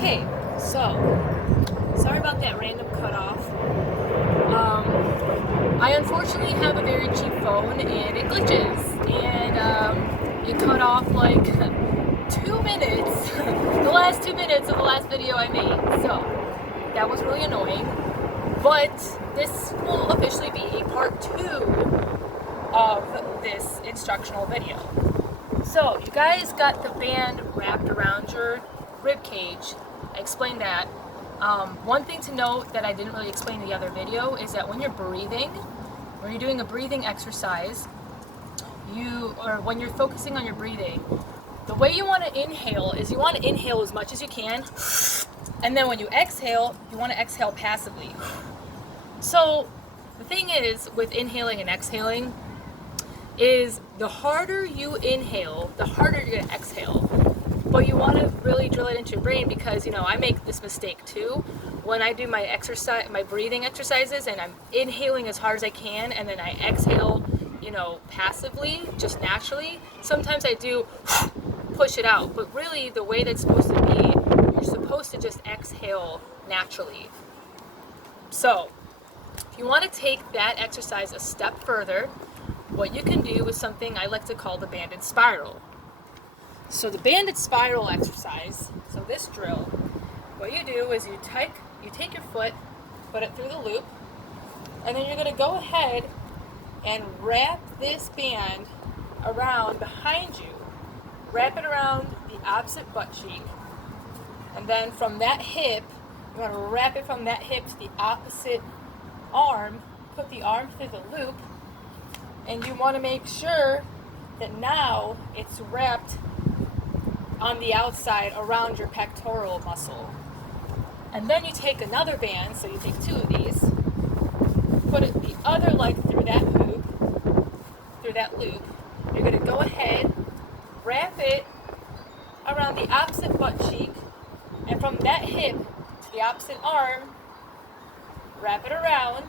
Okay, so sorry about that random cutoff. I unfortunately have a very cheap phone and it glitches, and it cut off like 2 minutes, the last 2 minutes of the last video I made. So that was really annoying. But this will officially be part 2 of this instructional video. So you guys got the band wrapped around your rib cage. I explained that. One thing to note that I didn't really explain in the other video is that when you're doing a breathing exercise, when you're focusing on your breathing, the way you want to inhale is you want to inhale as much as you can, and then when you exhale, you want to exhale passively. So the thing is with inhaling and exhaling is the harder you inhale, the harder you're going to exhale. But you want to really drill it into your brain because, I make this mistake too. When I do my breathing exercises and I'm inhaling as hard as I can and then I exhale, passively, just naturally, sometimes I do push it out. But really the way that's supposed to be, you're supposed to just exhale naturally. So if you want to take that exercise a step further, what you can do is something I like to call the banded spiral. So the banded spiral exercise, so this drill, what you do is you take your foot, put it through the loop, and then you're going to go ahead and wrap this band around behind you. Wrap it around the opposite butt cheek, and then from that hip, you want to wrap it from that hip to the opposite arm, put the arm through the loop, and you want to make sure that now it's wrapped on the outside around your pectoral muscle. And then you take another band, so you take 2 of these, put it the other leg through that loop. You're going to go ahead, wrap it around the opposite butt cheek, and from that hip to the opposite arm, wrap it around,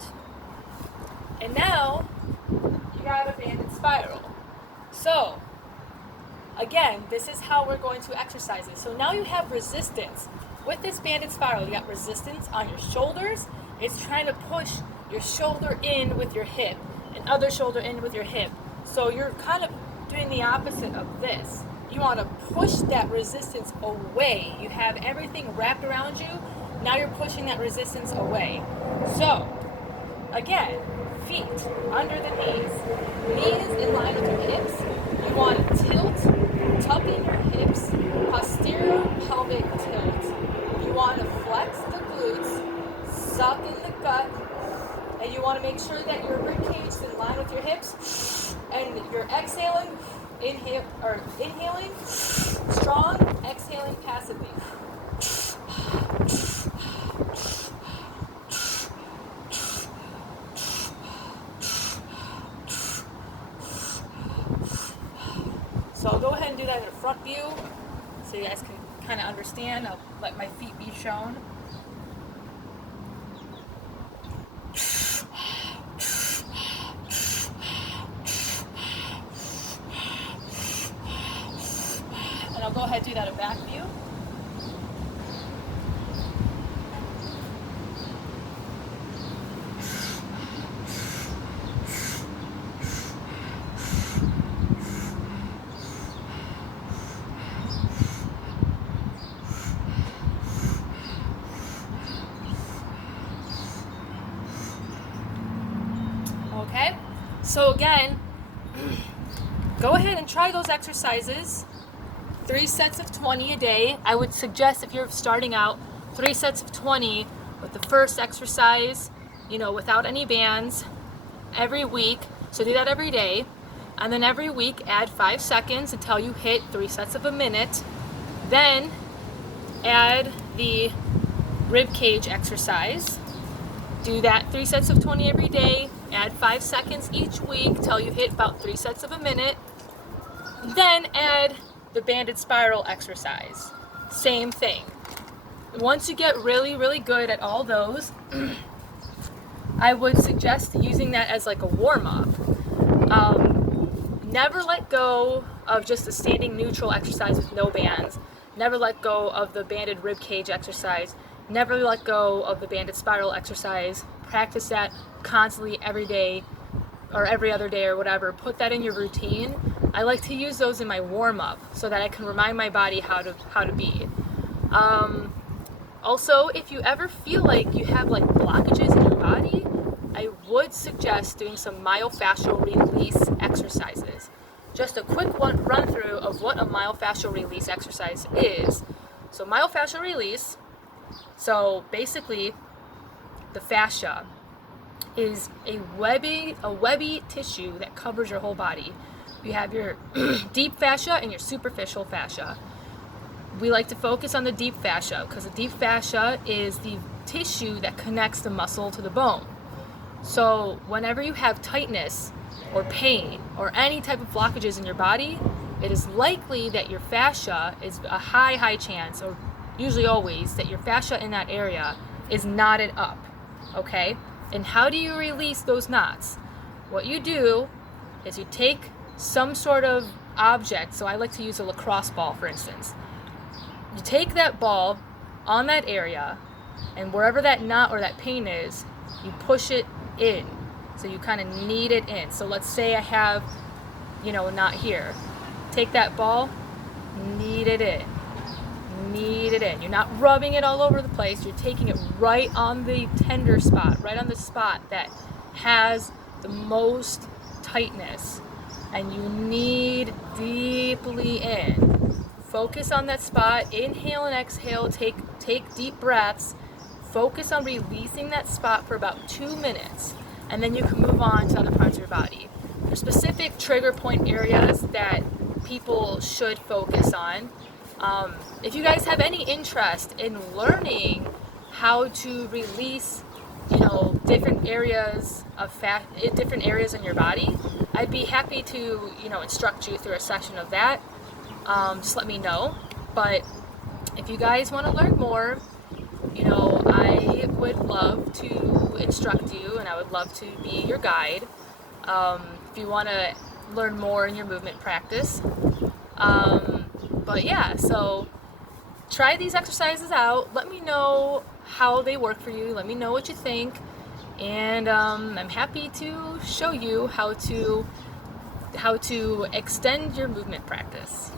and now you got a banded spiral. So again, this is how we're going to exercise it. So now you have resistance. With this banded spiral, you got resistance on your shoulders. It's trying to push your shoulder in with your hip and other shoulder in with your hip. So you're kind of doing the opposite of this. You want to push that resistance away. You have everything wrapped around you. Now you're pushing that resistance away. So, again, feet under the knees in line with your hips. You want to tilt, tuck in your hips, posterior pelvic tilt. You want to flex the glutes, suck in the gut, and you want to make sure that your rib cage is in line with your hips, and you're inhaling strong, exhaling passively. So go ahead and do that in a front view so you guys can kind of understand. I'll let my feet be shown. And I'll go ahead and do that in back view. Okay, so again, go ahead and try those exercises. 3 sets of 20 a day. I would suggest if you're starting out, 3 sets of 20 with the first exercise, without any bands, every week. So do that every day. And then every week add 5 seconds until you hit 3 sets of a minute. Then add the rib cage exercise. Do that 3 sets of 20 every day. Add 5 seconds each week till you hit about 3 sets of a minute. Then add the banded spiral exercise. Same thing. Once you get really, really good at all those, I would suggest using that as like a warm-up. Never let go of just a standing neutral exercise with no bands. Never let go of the banded rib cage exercise. Never let go of the banded spiral exercise. Practice that constantly every day or every other day or whatever. Put that in your routine. I like to use those in my warm-up so that I can remind my body how to be. Also, if you ever feel like you have like blockages in your body, I would suggest doing some myofascial release exercises. Just a quick run through of what a myofascial release exercise is. So myofascial release, so basically the fascia is a webby tissue that covers your whole body. You have your deep fascia and your superficial fascia. We like to focus on the deep fascia because the deep fascia is the tissue that connects the muscle to the bone. So whenever you have tightness or pain or any type of blockages in your body, it is likely that your fascia is a high chance, or usually always, that your fascia in that area is knotted up, okay? And how do you release those knots? What you do is you take some sort of object, so I like to use a lacrosse ball, for instance. You take that ball on that area, and wherever that knot or that pain is, you push it in. So you kind of knead it in. So let's say I have, a knot here. Take that ball, knead it in. Knead it in. You're not rubbing it all over the place. You're taking it right on the tender spot, right on the spot that has the most tightness. And you knead deeply in. Focus on that spot. Inhale and exhale. Take deep breaths. Focus on releasing that spot for about 2 minutes. And then you can move on to other parts of your body. There's specific trigger point areas that people should focus on. If you guys have any interest in learning how to release, different areas in your body, I'd be happy to, instruct you through a session of that. Just let me know. But if you guys want to learn more, I would love to instruct you, and I would love to be your guide. If you want to learn more in your movement practice. But yeah, so try these exercises out. Let me know how they work for you. Let me know what you think. And I'm happy to show you how to extend your movement practice.